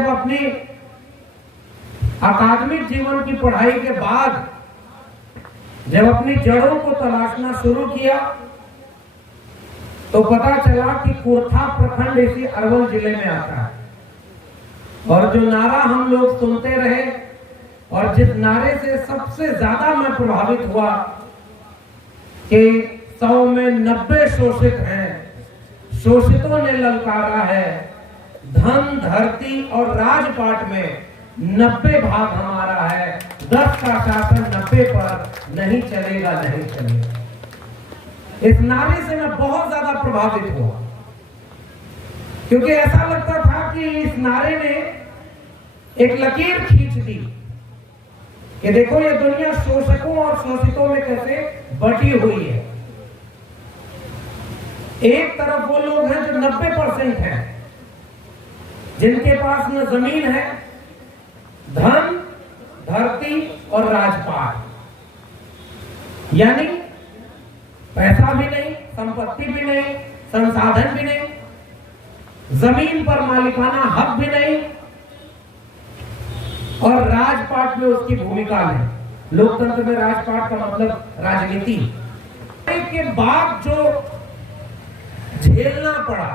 जब अपनी अकादमिक जीवन की पढ़ाई के बाद जब अपनी जड़ों को तलाशना शुरू किया तो पता चला कि कुर्था प्रखंड इसी अरवल जिले में आता है। और जो नारा हम लोग सुनते रहे और जिस नारे से सबसे ज्यादा मैं प्रभावित हुआ कि 100 में 90 शोषित हैं, शोषितों ने ललकारा है, धन धरती और राजपाट में 90 भाग हमारा है, 10 का शासन 90 पर नहीं चलेगा, नहीं चलेगा। इस नारे से मैं बहुत ज्यादा प्रभावित हुआ क्योंकि ऐसा लगता था कि इस नारे ने एक लकीर खींच दी कि देखो ये दुनिया शोषकों और शोषितों में कैसे बटी हुई है। एक तरफ वो लोग हैं जो 90% हैं, जिनके पास न जमीन है, धन, धरती और राजपाट, यानी पैसा भी नहीं, संपत्ति भी नहीं, संसाधन भी नहीं, जमीन पर मालिकाना हक भी नहीं और राजपाट में उसकी भूमिका नहीं। लोकतंत्र में राजपाट का मतलब राजनीति के बाद जो झेलना पड़ा,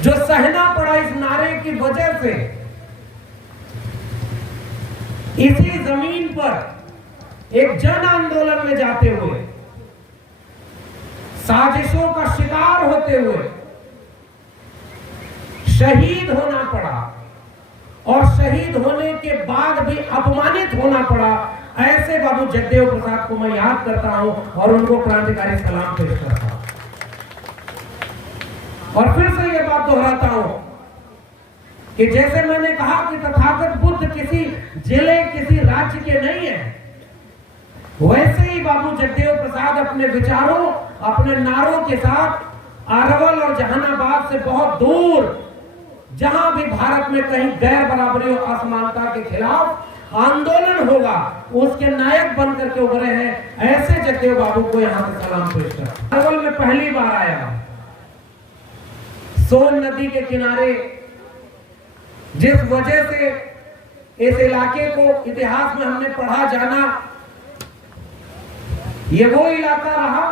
जो सहना पड़ा इस नारे की वजह से, इसी जमीन पर एक जन आंदोलन में जाते हुए, साजिशों का शिकार होते हुए शहीद होना पड़ा और शहीद होने के बाद भी अपमानित होना पड़ा, ऐसे बाबू जगदेव प्रसाद को मैं याद करता हूं और उनको क्रांतिकारी सलाम पेश करता हूं। और फिर से यह बात दोहराता हूं कि जैसे मैंने कहा कि तथागत बुद्ध किसी जिले, किसी राज्य के नहीं है, वैसे ही बाबू जगदेव प्रसाद अपने विचारों, अपने नारों के साथ अरवल और जहानाबाद से बहुत दूर, जहां भी भारत में कहीं गैर बराबरी और असमानता के खिलाफ आंदोलन होगा, उसके नायक बनकर के उभरे हैं। ऐसे जगदेव बाबू को यहां से सलाम पेश कर। अरवल में पहली बार आया, सोन नदी के किनारे, जिस वजह से इस इलाके को इतिहास में हमने पढ़ा जाना, ये वो इलाका रहा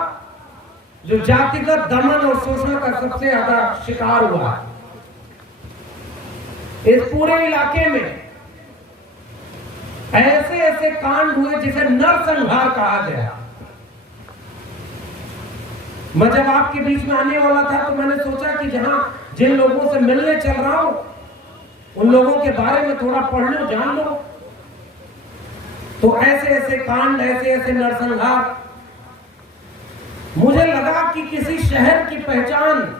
जो जातिगत दमन और शोषण का सबसे ज्यादा शिकार हुआ। इस पूरे इलाके में ऐसे ऐसे कांड हुए जिसे नरसंहार कहा गया। मैं जब आपके बीच में आने वाला था तो मैंने सोचा कि जहां जिन लोगों से मिलने चल रहा हूं उन लोगों के बारे में थोड़ा पढ़ लो, जान लो। तो ऐसे ऐसे कांड, ऐसे ऐसे नरसंहार, मुझे लगा कि किसी शहर की पहचान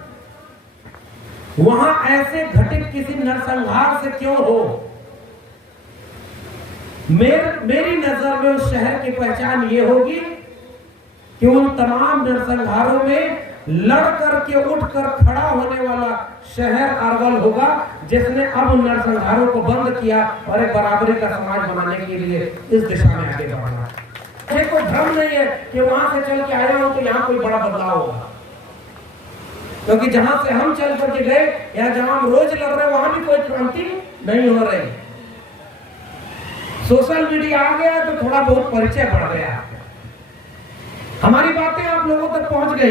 वहां ऐसे घटित किसी नरसंहार से क्यों हो। मेरी नजर में उस शहर की पहचान ये होगी कि उन तमाम नरसंहारों में लड़ करके उठकर खड़ा होने वाला शहर अरवल होगा, जिसने अब उन नरसंहारों को बंद किया और एक बराबरी का समाज बनाने के लिए इस दिशा में आगे बढ़ा। मुझे कोई भ्रम नहीं है कि वहां से चल के आया हूं तो यहाँ कोई बड़ा बदलाव होगा, क्योंकि जहां से हम चल करके गए या जहां हम रोज लड़ रहे वहां भी कोई क्रांति नहीं हो रही। सोशल मीडिया आ गया तो थोड़ा बहुत परिचय बढ़ गया, हमारी बातें आप लोगों तक पहुंच गई,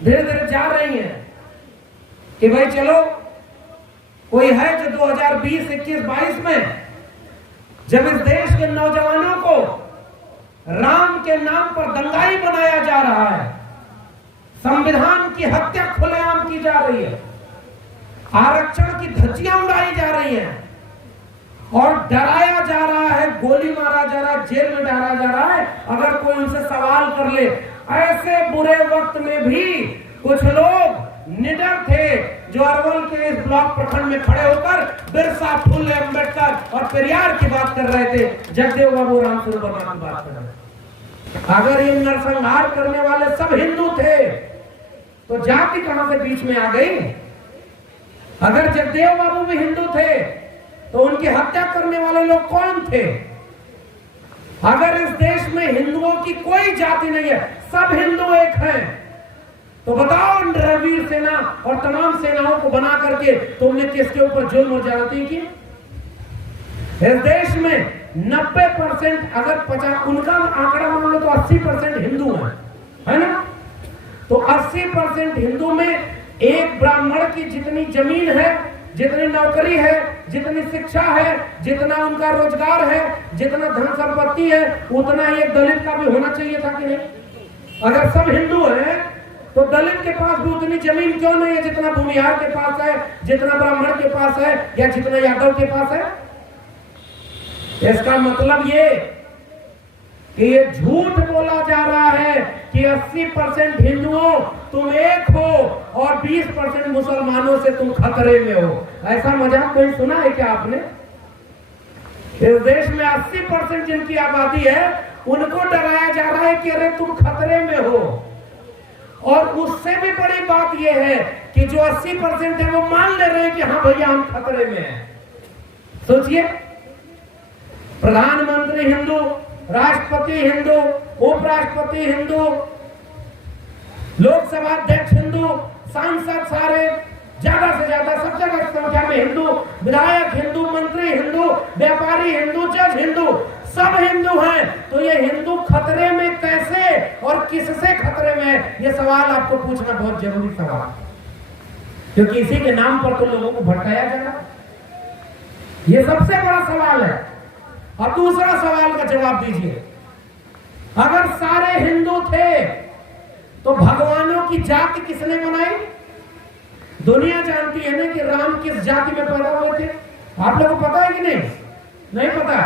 धीरे धीरे जा रही हैं कि भाई चलो कोई है जो 2020, 21, 22 में जब इस देश के नौजवानों को राम के नाम पर दंगाई बनाया जा रहा है, संविधान की हत्या खुलेआम की जा रही है, आरक्षण की धज्जियां उड़ाई जा रही हैं और डराया जा रहा है, गोली मारा जा रहा है, जेल में डाला जा रहा है अगर कोई उनसे सवाल कर ले। ऐसे बुरे वक्त में भी कुछ लोग निडर थे जो अरवल के इस ब्लॉक प्रखंड में खड़े होकर बिरसा, फुले, अंबेडकर और पेरियार की बात कर रहे थे, जगदेव बाबू राम स्वरूप वर्मा की बात कर रहे थे। अगर ये नरसंहार करने वाले सब हिंदू थे तो जाति कहां से बीच में आ गई। अगर जगदेव बाबू भी हिंदू थे तो उनकी हत्या करने वाले लोग कौन थे। अगर इस देश में हिंदुओं की कोई जाति नहीं है, सब हिंदू एक हैं, तो बताओ, रणवीर सेना और तमाम सेनाओं को बना करके तुमने किसके ऊपर जुल्म और ज्यादती की? इस देश में 90% अगर 50 उनका आंकड़ा मान लो तो 80% हिंदू है ना? तो 80% हिंदू में एक ब्राह्मण की जितनी जमीन है, जितनी नौकरी है, जितनी शिक्षा है, जितना उनका रोजगार है, जितना धन संपत्ति है, उतना ही एक दलित का भी होना चाहिए था कि नहीं? अगर सब हिंदू हैं तो दलित के पास भी उतनी जमीन क्यों नहीं है जितना भूमिहार के पास है, जितना ब्राह्मण के पास है, या जितना यादव के पास है? इसका मतलब ये कि ये झूठ बोला जा रहा है कि 80% हिंदुओं तुम एक हो और 20% मुसलमानों से तुम खतरे में हो। ऐसा मजाक कोई सुना है क्या आपने? इस देश में 80% जिनकी आबादी है उनको डराया जा रहा है कि अरे तुम खतरे में हो। और उससे भी बड़ी बात यह है कि जो 80% है वो मान ले रहे हैं कि हाँ भैया हम खतरे में हैं। सोचिए, प्रधानमंत्री हिंदू, राष्ट्रपति हिंदू, उपराष्ट्रपति हिंदू, लोकसभा अध्यक्ष हिंदू, सांसद सारे ज्यादा से ज्यादा सब जगह संख्या में हिंदू, विधायक हिंदू, मंत्री हिंदू, व्यापारी हिंदू, जज हिंदू, सब हिंदू हैं। तो ये हिंदू खतरे में कैसे और किससे खतरे में है, ये सवाल आपको पूछना बहुत जरूरी सवाल, क्योंकि इसी के नाम पर तो लोगों को भटकाया जा रहा। ये सबसे बड़ा सवाल है। अब दूसरा सवाल का जवाब दीजिए, अगर सारे हिंदू थे तो भगवानों की जाति किसने बनाई? दुनिया जानती है ना कि राम किस जाति में पैदा हुए थे? आप लोगों को पता है कि नहीं? नहीं पता।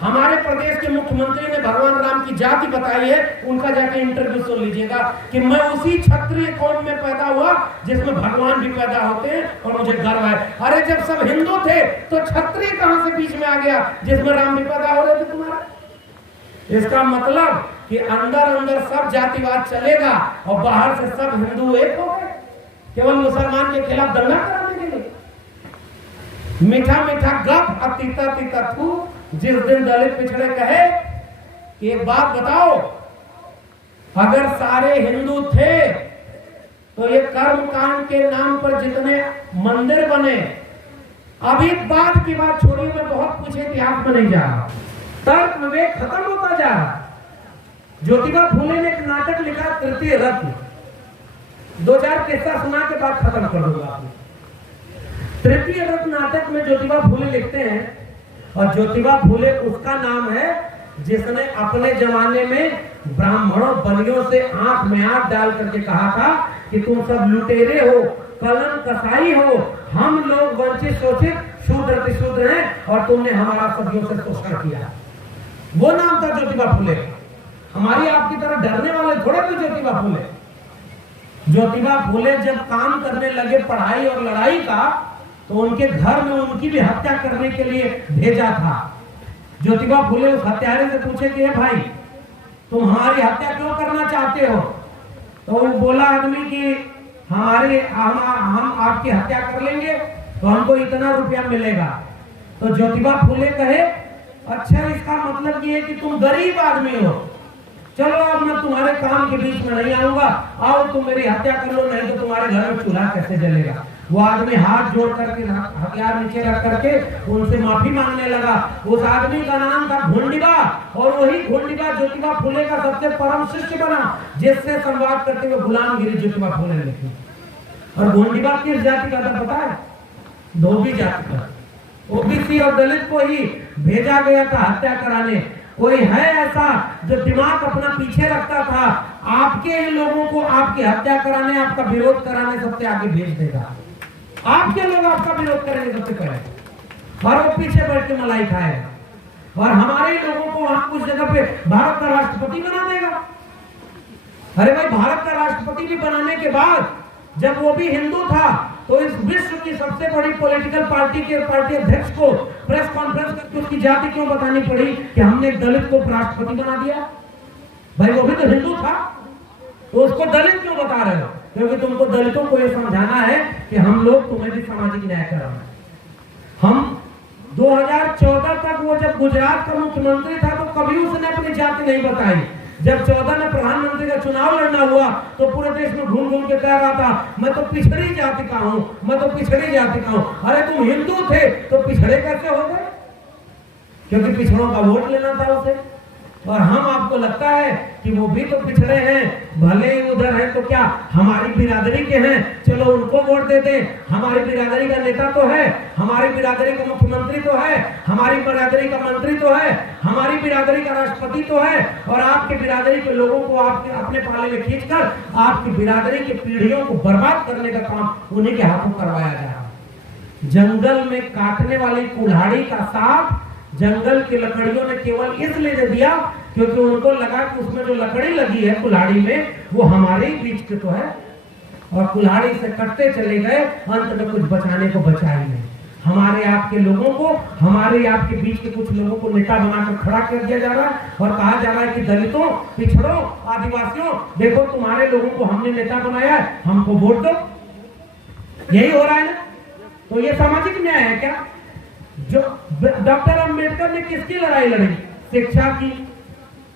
हमारे प्रदेश के मुख्यमंत्री ने भगवान राम की जाति बताई है, उनका जाके इंटरव्यू सुन लीजिएगा कि मैं उसी क्षत्रिय कौम में पैदा हुआ जिसमें भगवान भी पैदा होते हैं और मुझे गर्व है। अरे जब सब हिंदू थे तो क्षत्रिय कहां से बीच में आ गया जिसमें राम भी पैदा हो रहे थे तुम्हारा? इसका मतलब कि अंदर अंदर सब जातिवाद चलेगा और बाहर से सब हिंदू एक हो गए केवल मुसलमान के खिलाफ दंगा कराने के लिए। मीठा मीठा गप और तीता तीता थू। जिस दिन दलित पिछड़े कहे कि एक बात बताओ, अगर सारे हिंदू थे तो ये कर्म कांड के नाम पर जितने मंदिर बने, अभी बाद की बात छोड़िए, मैं बहुत कुछ इतिहास में नहीं जा रहा, तर्क विवेक खत्म होता जा रहा। ज्योतिबा फूले ने एक नाटक लिखा तृतीय रत्न, 2-4 किस्सा सुना के बाद खत्म कर दूंगा। तृतीय रत्न नाटक में ज्योतिबा फूले लिखते हैं, और ज्योतिबा फूले उसका नाम है जिसने अपने जमाने में ब्राह्मणों बलियों से आंख में आंख डाल करके कहा था कि तुम सब लुटेरे हो, कलन कसाई हो, हम लोग वंचित शोषित शूद्र अतिशूद्र हैं और तुमने हमारा सदियों से शोषण किया। वो नाम था ज्योतिबा फूले। हमारी आपकी तरह डरने वाले थोड़े थे ज्योतिबा फूले। ज्योतिबा फूले जब काम करने लगे पढ़ाई और लड़ाई का, तो उनके घर में उनकी भी हत्या करने के लिए भेजा था। ज्योतिबा फूले उस हत्यारे से पूछे कि भाई तुम हमारी हत्या क्यों करना चाहते हो? तो वो बोला आदमी कि हम आपकी हत्या कर लेंगे तो हमको इतना रुपया मिलेगा। तो ज्योतिबा फूले कहे, अच्छा इसका मतलब ये है कि तुम गरीब आदमी हो, चलो अब मैं तुम्हारे काम के बीच में नहीं आऊंगा, आओ तुम मेरी हत्या कर लो, नहीं तो तुम्हारे घर में चूल्हा कैसे जलेगा। वो आदमी हाथ जोड़ करके हथियार नीचे रख करके उनसे माफी मांगने लगा। उस आदमी का नाम था घुंडिबा, और वही घुंडिबा ज्योतिबा फूले का सबसे परम शिष्य बना, जिससे संवाद करते हुए गुलामगिरी ज्योतिबा फूले ने लिखी। और घुंडिबा किस जाति का था पता है? धोबी जाति का। ओबीसी और दलित को ही भेजा गया था हत्या कराने। कोई है ऐसा जो दिमाग अपना पीछे रखता था, आपके लोगों को आपकी हत्या कराने, आपका विरोध कराने सबसे आगे भेज देगा। आपके लोग आपका विरोध करेंगे सबसे पहले, और वो पीछे बैठ के मलाई खाएगा, और हमारे लोगों को वहां कुछ जगह पे भारत का राष्ट्रपति बना देगा। अरे भाई, भारत का राष्ट्रपति भी बनाने के बाद जब वो भी हिंदू था, तो इस विश्व की सबसे बड़ी पॉलिटिकल पार्टी के पार्टी अध्यक्ष को प्रेस कॉन्फ्रेंस करके उसकी जाति क्यों बतानी पड़ी कि हमने एक दलित को राष्ट्रपति बना दिया? भाई वो भी तो हिंदू था, तो उसको दलित क्यों बता रहे हो? क्योंकि तुमको दलितों को यह समझाना है कि हम लोग तुम्हें भी सामाजिक न्याय कराना। हम 2014 तक वो जब गुजरात का मुख्यमंत्री था तो कभी उसने अपनी जाति नहीं बताई, जब 14 में प्रधानमंत्री का चुनाव लड़ना हुआ तो पूरे देश में घूम घूम के कह रहा था मैं तो पिछड़ी जाति का हूं, मैं तो पिछड़ी जाति का हूं। अरे तुम हिंदू थे तो पिछड़े कैसे हो गए? क्योंकि पिछड़ों का वोट लेना था उसे। और हम आपको लगता है कि वो भी तो पिछड़े हैं, भले उधर हैं तो क्या हमारी बिरादरी के हैं, चलो उनको वोट दे दें। हमारी बिरादरी का नेता तो है, हमारी बिरादरी का मुख्यमंत्री तो है, हमारी बिरादरी का मंत्री तो है, हमारी बिरादरी का राष्ट्रपति तो है। और आपके बिरादरी के लोगों को आपके अपने पाले में खींचकर आपकी बिरादरी की पीढ़ियों को बर्बाद करने का काम उन्हीं के हाथों करवाया जा रहा है। जंगल में काटने वाली कुल्हाड़ी का साथ जंगल की लकड़ियों ने केवल इसलिए दे दिया क्योंकि उनको लगा कि उसमें जो लकड़ी लगी है कुल्हाड़ी में वो हमारे बीच के तो है, और कुल्हाड़ी से कटते चले गए, अंत में कुछ बचाने को बचा ही नहीं। हमारे आपके लोगों को, हमारे आपके बीच के कुछ लोगों को नेता बनाकर खड़ा कर दिया जा रहा है और कहा जा रहा है कि दलितों, पिछड़ों, आदिवासियों, देखो तुम्हारे लोगों को हमने नेता बनाया है, हमको वोट दो। यही हो रहा है ना? तो ये सामाजिक न्याय है क्या? जो डॉक्टर अंबेडकर ने किसकी लड़ाई लड़ी? शिक्षा की।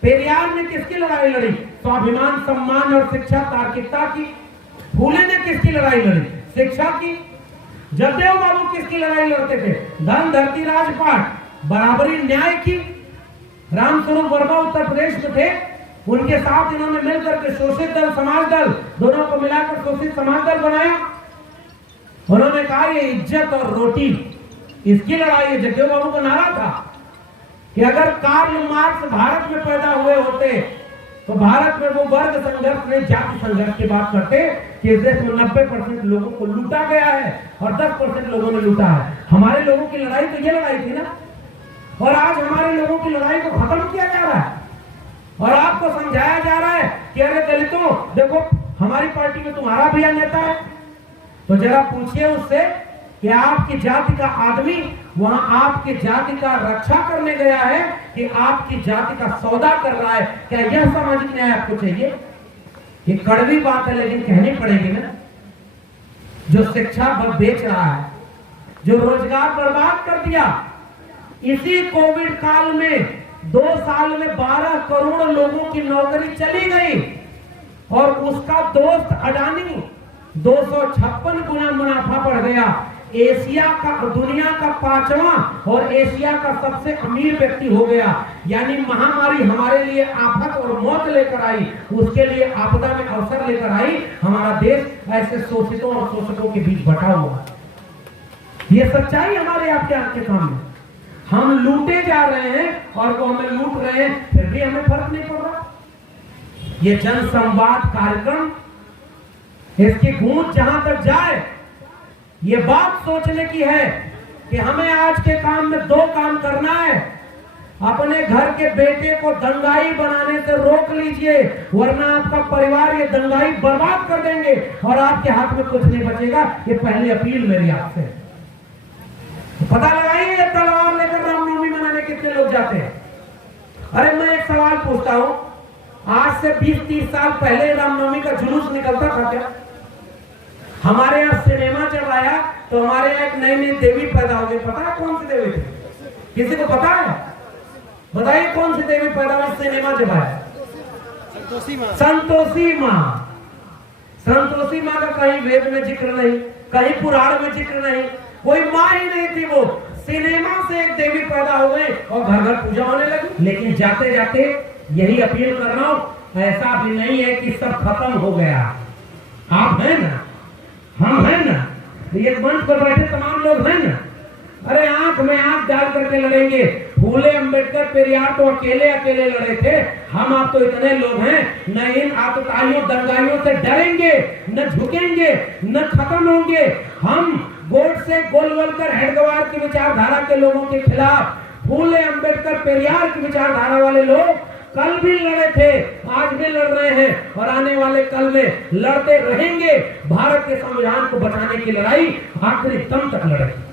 पेरियार ने किसकी लड़ाई लड़ी? स्वाभिमान, सम्मान और शिक्षा, तार्किकता की। फूले ने किसकी लड़ाई लड़ी? शिक्षा की। जगदेव बाबू किसकी लड़ाई लड़ते थे? धन, धरती, राजपाट, बराबरी, न्याय की। रामस्वरूप वर्मा उत्तर प्रदेश में थे, उनके साथ इन्होंने मिलकर के शोषित दल, समाज दल, दोनों को मिलाकर शोषित समाज दल बनाया। उन्होंने कहा ये इज्जत और रोटी, इसकी लड़ाई है। जगदेव बाबू का नारा था कि अगर कार्ल मार्क्स भारत में पैदा हुए होते तो भारत में वो वर्ग संघर्ष नहीं, जाति संघर्ष की बात करते कि इस देश में 90% लोगों को लूटा गया है और 10% लोगों ने लूटा है। हमारे लोगों की लड़ाई तो ये लड़ाई थी ना, और आज हमारे लोगों की लड़ाई को खत्म किया जा रहा है और आपको समझाया जा रहा है कि अरे दलितों देखो हमारी पार्टी में तुम्हारा भैया नेता है, तो जरा पूछिए उससे कि आपकी जाति का आदमी वहां आपकी जाति का रक्षा करने गया है कि आपकी जाति का सौदा कर रहा है? क्या यह सामाजिक न्याय आपको चाहिए? ये कड़वी बात है लेकिन कहनी पड़ेगी ना। जो शिक्षा बेच रहा है, जो रोजगार बर्बाद कर दिया, इसी कोविड काल में 2 साल में 12 करोड़ लोगों की नौकरी चली गई और उसका दोस्त अडानी 256 गुना मुनाफा बढ़ गया। एशिया का, दुनिया का 5वां और एशिया का सबसे अमीर व्यक्ति हो गया। यानी महामारी हमारे लिए आफत और मौत लेकर आई, उसके लिए आपदा में अवसर लेकर आई। हमारा देश ऐसे शोषितों और शोषकों के बीच बटा हुआ। ये सच्चाई हमारे आपके आंख के सामने। हम लूटे जा रहे हैं और वो हमें लूट रहे हैं, फिर भी हमें फर्क नहीं पड़ रहा। ये जन संवाद कार्यक्रम, इसकी गूंज जहां तक जाए, ये बात सोचने की है कि हमें आज के काम में 2 काम करना है। अपने घर के बेटे को दंगाई बनाने से रोक लीजिए, वरना आपका परिवार ये दंगाई बर्बाद कर देंगे और आपके हाथ में कुछ नहीं बचेगा। ये पहली अपील मेरी आपसे। तो पता लगाइए तलवार लेकर रामनवमी मनाने कितने लोग जाते हैं। अरे मैं एक सवाल पूछता हूं, आज से 20-30 साल पहले रामनवमी का जुलूस निकलता था क्या? हमारे यहाँ सिनेमा जब आया तो हमारे यहाँ एक नई देवी पैदा हो गई। पता है कौन सी देवी थी? किसी को पता है? बताइए कौन सी देवी पैदा हुई सिनेमा जब आया? संतोषी माँ। संतोषी माँ का कहीं वेद में जिक्र नहीं, कहीं पुराण में जिक्र नहीं, कोई माँ ही नहीं थी। वो सिनेमा से एक देवी पैदा हो गई और घर घर पूजा होने लगी। लेकिन जाते जाते यही अपील कर रहा हूं, ऐसा भी नहीं है कि सब खत्म हो गया। आप हैं ना, हम हैं ना, ये मंच पर बैठे तमाम लोग हैं ना। अरे आंख में आंख डाल करके लड़ेंगे। फूले, अंबेडकर, पेरियार तो अकेले अकेले लड़े थे, हम आप तो इतने लोग हैं। न इन आतताइयों दंगाइयों से डरेंगे, न झुकेंगे, न खत्म होंगे। हम गोडसे, गोलवलकर, हेडगेवार की विचारधारा के लोगों के खिलाफ, फूले, अंबेडकर, पेरियार की विचारधारा वाले लोग कल भी लड़े थे, आज भी लड़ रहे हैं और आने वाले कल में लड़ते रहेंगे। भारत के संविधान को बचाने की लड़ाई आखिरी दम तक लड़ेंगे।